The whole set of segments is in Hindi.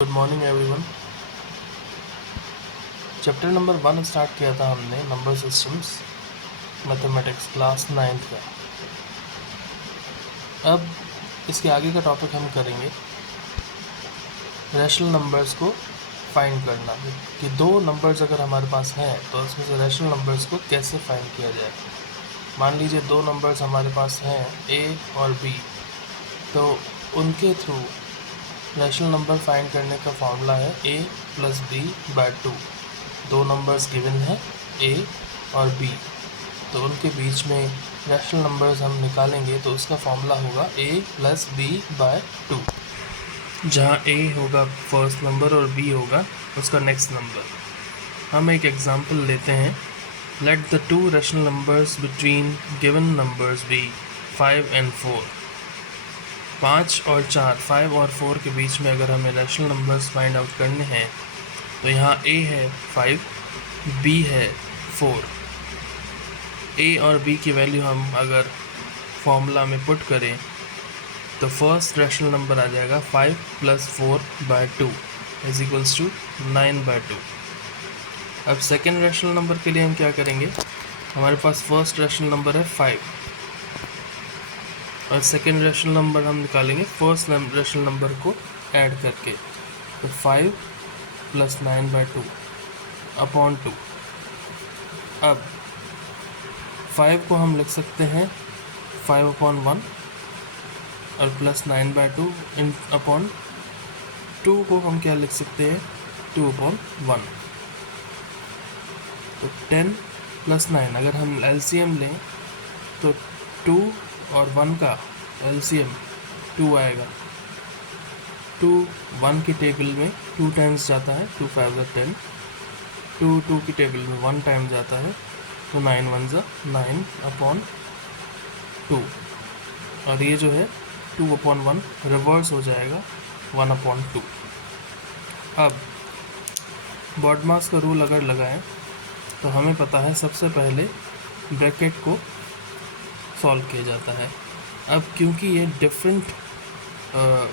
Good morning everyone. Chapter number 1 start किया था हमने, number systems mathematics class 9th का। अब इसके आगे का टॉपिक हम करेंगे रैशनल नंबर्स को फाइंड करना, कि दो नंबर्स अगर हमारे पास हैं तो उसमें से रैशनल नंबर्स को कैसे फाइंड किया जाए। मान लीजिए दो नंबर्स हमारे पास हैं ए और बी, तो उनके थ्रू रैशनल नंबर फाइंड करने का फॉर्मूला है a + b/2। दो नंबर्स गिवन हैं a और b, तो उनके बीच में रैशनल नंबर्स हम निकालेंगे तो उसका फॉर्मूला होगा a + b/2, जहाँ a होगा फर्स्ट नंबर और b होगा उसका नेक्स्ट नंबर। हम एक एग्जांपल लेते हैं। Let the two rational numbers between given numbers be 5 and 4। 5 और 4, 5 और 4 के बीच में अगर हमें रैशनल नंबर्स फाइंड आउट करने हैं तो यहाँ a है 5, b है 4। a और b की वैल्यू हम अगर फॉर्मूला में पुट करें तो फर्स्ट रैशनल नंबर आ जाएगा 5 + 4/2 = 9/2। अब सेकेंड रैशनल नंबर के लिए हम क्या करेंगे, हमारे पास फर्स्ट रैशनल नंबर है 5 और सेकेंड रैशनल नंबर हम निकालेंगे फर्स्ट रैशनल नंबर को ऐड करके, तो 5 + 9/2/2। अब 5 को हम लिख सकते हैं 5/1 और +9/2/2 को हम क्या लिख सकते हैं 2/1। तो 10 + 9 अगर हम LCM लें तो 2 और 1 का LCM 2 आएगा। 2 1 की टेबल में 2 टाइम्स जाता है, 2 5 = 10। 2 2 की टेबल में 1 टाइम जाता है, तो 9 1 = 9/2। और ये जो है 2/1 रिवर्स हो जाएगा 1/2। अब बॉडमास का रूल अगर लगाएं तो हमें पता है सबसे पहले ब्रैकेट को सॉल्व किया जाता है। अब क्योंकि ये डिफरेंट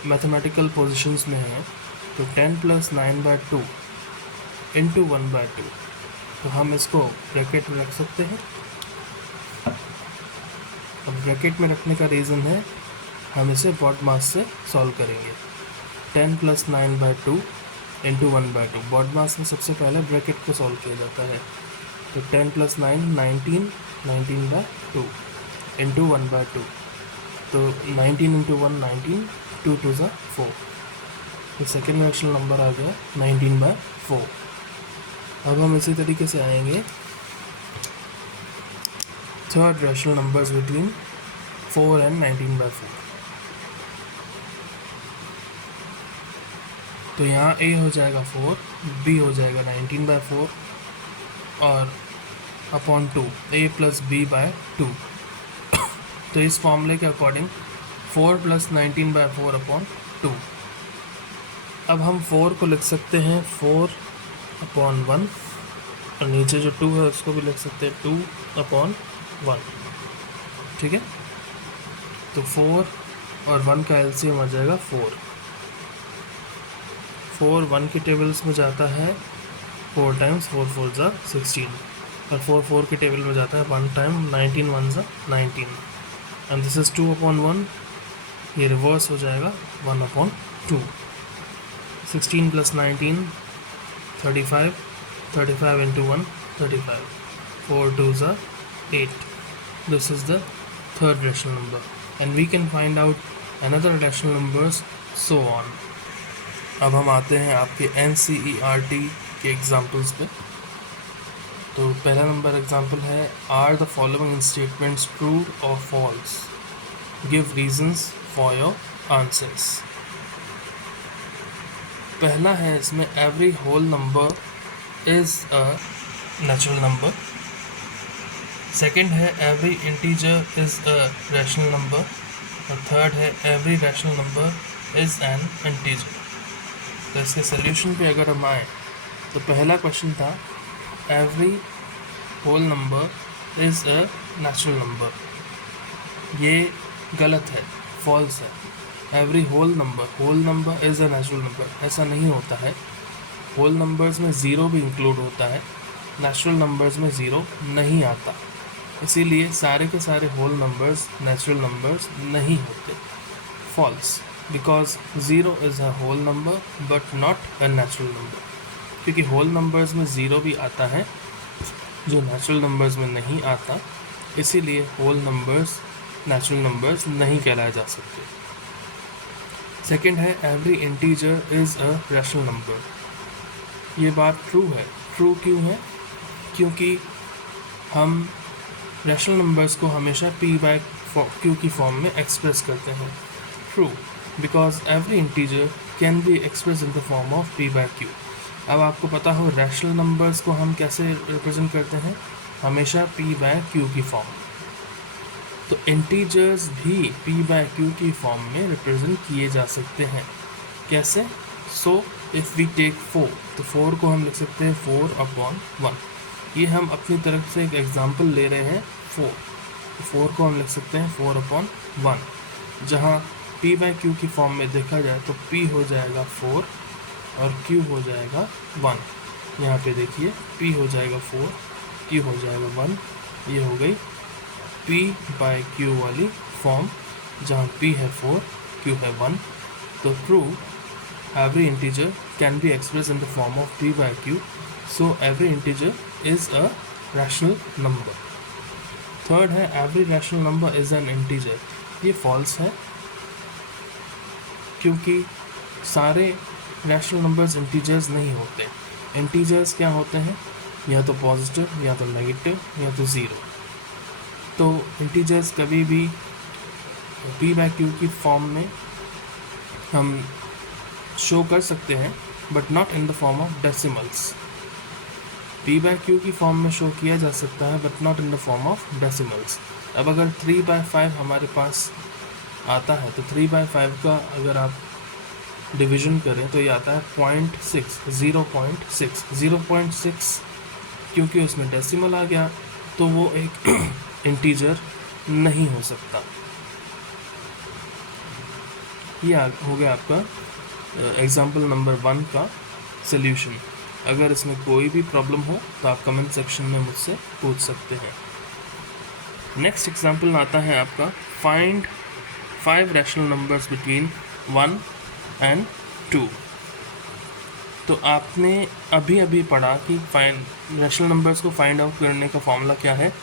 मैथमेटिकल पोजीशंस में है तो 10 + 9/2 × 1/2, तो हम इसको ब्रैकेट में रख सकते हैं। अब ब्रैकेट में रखने का रीज़न है हम इसे बॉडमास से सॉल्व करेंगे। 10 + 9/2 × 1/2, बॉडमास में सबसे पहले ब्रैकेट को सॉल्व किया जाता है। तो 10 + 9 19, 19/2 × 1/2, तो 19 × 1 19, 2 2 = 4, तो सेकेंड रैशनल नंबर आ गया 19/4। अब हम इसी तरीके से आएंगे third rational numbers between 4 and 19/4। तो यहाँ a हो जाएगा 4, b हो जाएगा 19/4 और /2 a + b/2। तो इस फॉर्मूले के अकॉर्डिंग 4 + 19/4/2। अब हम 4 को लिख सकते हैं 4/1 और नीचे जो 2 है उसको भी लिख सकते हैं 2/1। ठीक है, तो 4 और 1 का LCM आ जाएगा 4। 4 1 की टेबल्स में जाता है 4 टाइम्स, 4 4 = 16, और 4 4 की टेबल में जाता है 1 टाइम, 19 1 = 19, एंड दिस इज़ 2/1। ये रिवर्स हो जाएगा 1/2। 16 + 19 35, 35 × 1 35, 4 2 = 8। This is the third rational number, and we can find out another rational numbers, so on. अब हम आते हैं आपके NCERT के एग्जाम्पल्स पे। तो पहला नंबर एग्जाम्पल है, are the following statements true और false, give reasons for your answers. पहला है इसमें every whole number is a natural number. Second है every integer is a rational number, और थर्ड है every rational number is an integer. तो इसके सोल्यूशन पे अगर हम आए तो पहला क्वेश्चन था every whole number is a natural number, ये गलत है, फॉल्स है। Every whole number is a natural number, ऐसा नहीं होता है। होल नंबर्स में ज़ीरो भी इंक्लूड होता है, नेचुरल नंबर्स में ज़ीरो नहीं आता, इसीलिए सारे के सारे होल नंबर्स नेचुरल नंबर्स नहीं होते। False, because zero is a whole number but not a natural number, क्योंकि होल नंबर्स में ज़ीरो भी आता है जो नेचुरल नंबर्स में नहीं आता, इसीलिए होल नंबर्स नेचुरल नंबर्स नहीं कहलाए जा सकते। सेकंड है every integer is a rational number. ये बात ट्रू है। ट्रू क्यों है? क्योंकि हम रैशनल नंबर्स को हमेशा p/q की फॉर्म में एक्सप्रेस करते हैं। True, because every integer can be express in the form of p/q। अब आपको पता हो रैशनल नंबर्स को हम कैसे रिप्रेजेंट करते हैं, हमेशा p/q की फॉर्म। तो इंटीजर्स भी p/q की फॉर्म में रिप्रेजेंट किए जा सकते हैं। कैसे? सो इफ़ वी टेक 4, तो 4 को हम लिख सकते हैं 4/1। ये हम अपनी तरफ से एक एग्जांपल ले रहे हैं 4, तो 4 को हम लिख सकते हैं 4/1, जहाँ p/q की फॉर्म में देखा जाए तो p हो जाएगा 4 और q हो जाएगा 1। यहाँ पे देखिए p हो जाएगा 4, q हो जाएगा 1। ये हो गई p/q वाली फॉर्म, जहाँ p है 4, q है 1। तो true, every integer can be expressed in the form of p/q, so every integer is a rational number. Third है every rational number is an integer। ये फॉल्स है, क्योंकि सारे रैशनल नंबर्स इंटीजर्स नहीं होते। इंटीजर्स क्या होते हैं? या तो पॉजिटिव, या तो नेगेटिव, या तो ज़ीरो। तो इंटीजर्स कभी भी p/q की फॉर्म में हम शो कर सकते हैं, but not in the form of decimals. p/q की फॉर्म में शो किया जा सकता है, but not in the form of decimals. अब अगर 3/5 हमारे पास आता है, तो 3/5 का अगर आप डिवीजन करें तो ये आता है 0.6। 0.6 क्योंकि उसमें डेसिमल आ गया, तो वो एक इंटीजर नहीं हो सकता। ये हो गया आपका एग्जाम्पल नंबर 1 का सल्यूशन। अगर इसमें कोई भी प्रॉब्लम हो तो आप कमेंट सेक्शन में मुझसे पूछ सकते हैं। नेक्स्ट एग्जाम्पल आता है आपका find 5 rational numbers between 1 and 2। तो आपने अभी पढ़ा कि रैशनल नंबर्स को फाइंड आउट करने का फॉर्मूला क्या है,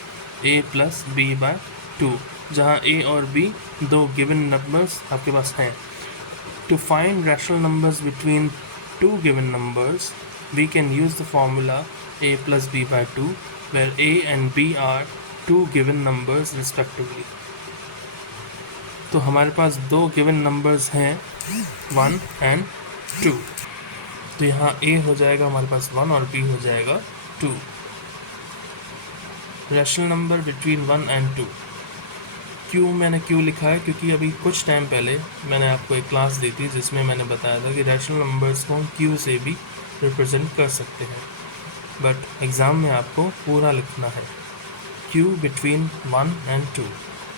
a + b/2, जहाँ a और b दो गिवन नंबर्स आपके पास हैं। To find rational numbers between two given numbers, we can use the formula a + b/2, where a and b are two given numbers respectively। तो हमारे पास दो गिवन नंबर्स हैं 1 and 2, तो यहाँ a हो जाएगा हमारे पास 1 और b हो जाएगा 2। Rational number between 1 and 2। क्यों मैंने लिखा है? क्योंकि अभी कुछ टाइम पहले मैंने आपको एक क्लास दी थी जिसमें मैंने बताया था कि रैशनल नंबर्स को हम q से भी रिप्रेजेंट कर सकते हैं, बट एग्ज़ाम में आपको पूरा लिखना है q बिटवीन 1 and 2।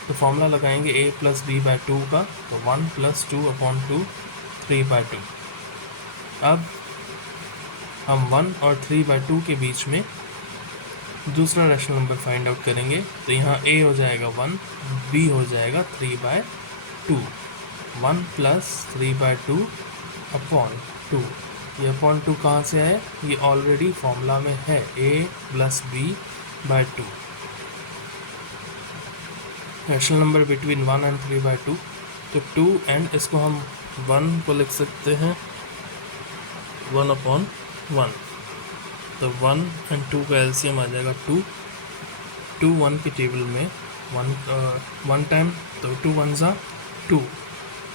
तो फॉर्मूला लगाएंगे a + b/2 का, तो 1 + 2/2 3/2। अब हम 1 और 3/2 के बीच में दूसरा रैशनल नंबर फाइंड आउट करेंगे। तो यहाँ a हो जाएगा 1, b हो जाएगा 3/2। 1 + 3/2/2। ये (2) कहाँ से है? ये ऑलरेडी फॉर्मूला में है, a + b/2। Rational number between 1 and 3/2। तो 2 एंड इसको हम 1 को लिख सकते हैं 1/1। तो 1 and 2 का एलसीएम आ जाएगा 2। 2 1 की टेबल में 1 टाइम, तो 2 1 ज़ा 2।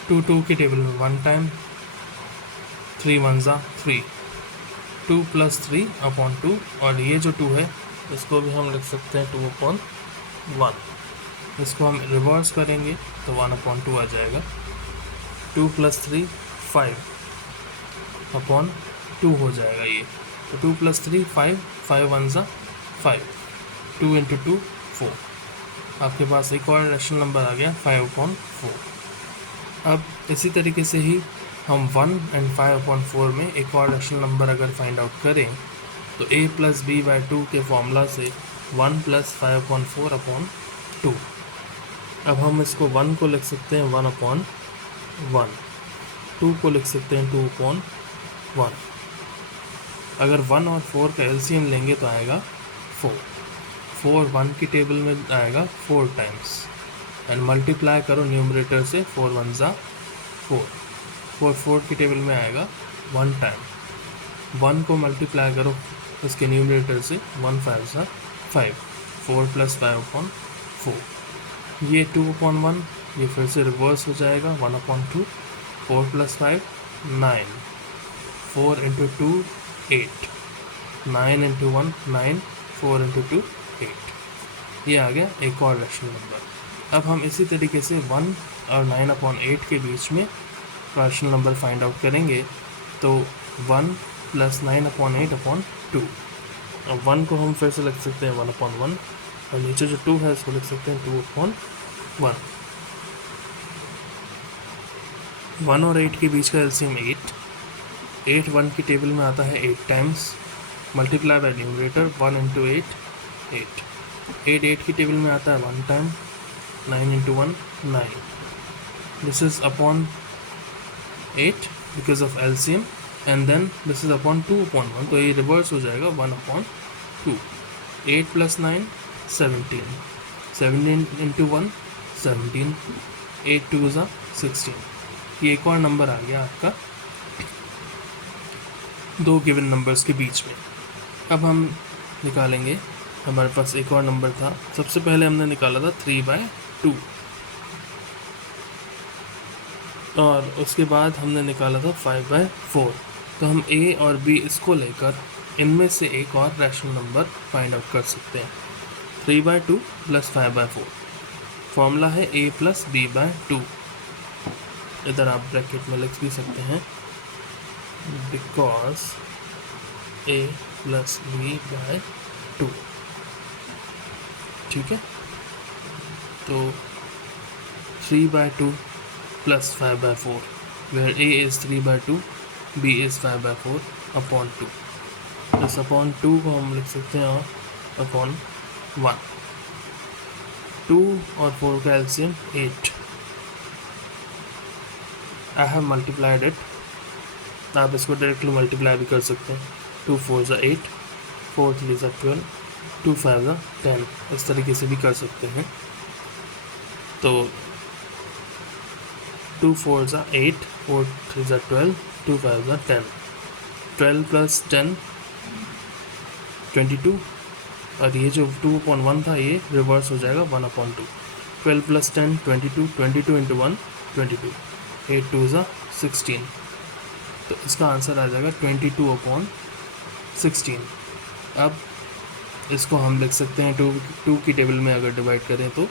2 2 की टेबल में 1 टाइम, 3 1 ज़ा 3। 2 + 3/2, और ये जो 2 है इसको भी हम लिख सकते हैं 2/1। इसको हम रिवर्स करेंगे तो 1/2 आ जाएगा। 2 + 3 5/2 हो जाएगा ये। तो 2 + 3 5, 5 1 ज़ा 5, 2 × 2 4। आपके पास एक और रैशनल नंबर आ गया 5/4। अब इसी तरीके से ही हम 1 एंड 5/4 में एक और रैशनल नंबर अगर फाइंड आउट करें तो a + b/2 के फॉर्मूला से 1 + 5/4/2। अब हम इसको 1 को लिख सकते हैं 1/1, 2 को लिख सकते हैं 2/1। अगर 1 और 4 का एलसीएम लेंगे तो आएगा 4 1 की टेबल में आएगा 4 टाइम्स, एंड मल्टीप्लाई करो न्यूमरेटर से, 4 1 ज़ा 4 4 की टेबल में आएगा 1 टाइम। 1 को मल्टीप्लाई करो इसके न्यूमरेटर से, 1 5 ज़ा 5, 4 + 5/4। ये 2/1, ये फिर से रिवर्स हो जाएगा 1/2, 4 + 5 9, 4 × 2 8, 9 × 1 9, 4 × 2 8। ये आ गया एक और रैशनल नंबर। अब हम इसी तरीके से 1 और 9/8 के बीच में रैशनल नंबर फाइंड आउट करेंगे तो 1 + 9/8/2। अब 1 को हम फिर से लिख सकते हैं 1/1, और नीचे जो 2 है इसको लिख सकते हैं 2/1। 1 और 8 के बीच का एलसीएम 8, 8 1 की टेबल में आता है 8 टाइम्स, मल्टीप्लाई बाय न्यूमरेटर 1 × 8 8, 8 8 की टेबल में आता है 1 time, 9 × 1 9, this is upon 8 because of LCM, and then this is upon 2/1, तो ये रिवर्स हो जाएगा 1/2। 8 + 9 17, 17 × 1 17, 8 2 ज़ा 16। ये एक और नंबर आ गया आपका दो गिवन नंबर्स के बीच में। अब हम निकालेंगे, हमारे पास एक और नंबर था, सबसे पहले हमने निकाला था 3/2, और उसके बाद हमने निकाला था 5/4। तो हम a और b इसको लेकर इनमें से एक और रैशनल नंबर फाइंड आउट कर सकते हैं। 3/2 + 5/4, फॉर्मूला है a + b/2। इधर आप ब्रैकेट में लिख भी सकते हैं, बिकॉज a + b/2, ठीक है। तो 3/2 + 5/4, where a is 3/2, b is 5/4/2। इस अपॉन 2 को हम लिख सकते हैं अपॉन 1। 2 और 4 का LCM 8। I have multiplied it. आप इसको डायरेक्टली मल्टीप्लाई भी कर सकते हैं। 2 4 ज़ा 8, 4 3 ज़ा 12, 2 5 ज़ा 10, इस तरीके से भी कर सकते हैं। तो 2 4 ज़ा 8, 4 3 ज़ा 12, 2 5 ज़ा 10, 12 + 10 22, और ये जो 2/1 था ये रिवर्स हो जाएगा 1/2। 12 + 10 22, 22 × 1 22, 8 2 ज़ा 16। तो इसका आंसर आ जाएगा 22/16। अब इसको हम लिख सकते हैं 2 की टेबल में अगर डिवाइड करें तो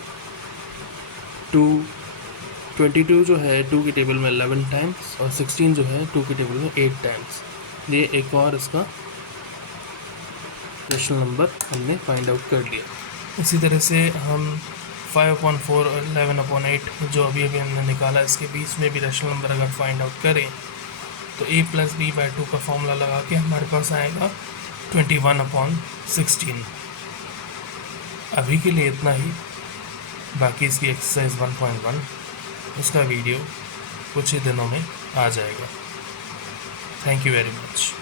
22 जो है 2 की टेबल में 11 टाइम्स, और 16 जो है 2 की टेबल में 8 टाइम्स। ये एक और इसका रैशनल नंबर हमने फाइंड आउट कर लिया। इसी तरह से हम 5/4 और 11/8 जो अभी हमने निकाला, इसके बीच में भी रैशनल नंबर अगर फाइंड आउट करें तो a + b/2 का फॉर्मूला लगा के हमारे पास आएगा 21/16। अभी के लिए इतना ही, बाकी इसकी एक्सरसाइज 1.1 उसका वीडियो कुछ ही दिनों में आ जाएगा। Thank you very much,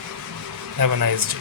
have a nice day.